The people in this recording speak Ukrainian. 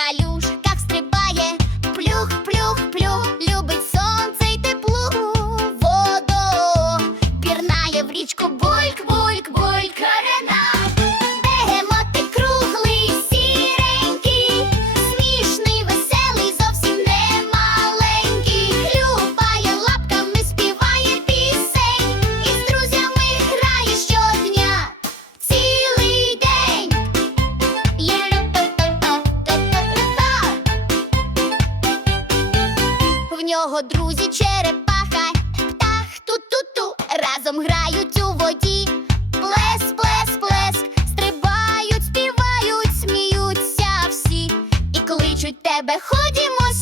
калюж. Нього друзі черепаха, птах ту-ту-ту разом грають у воді. Плес, плес, плеск, стрибають, співають, сміються всі і кличуть тебе, ходімо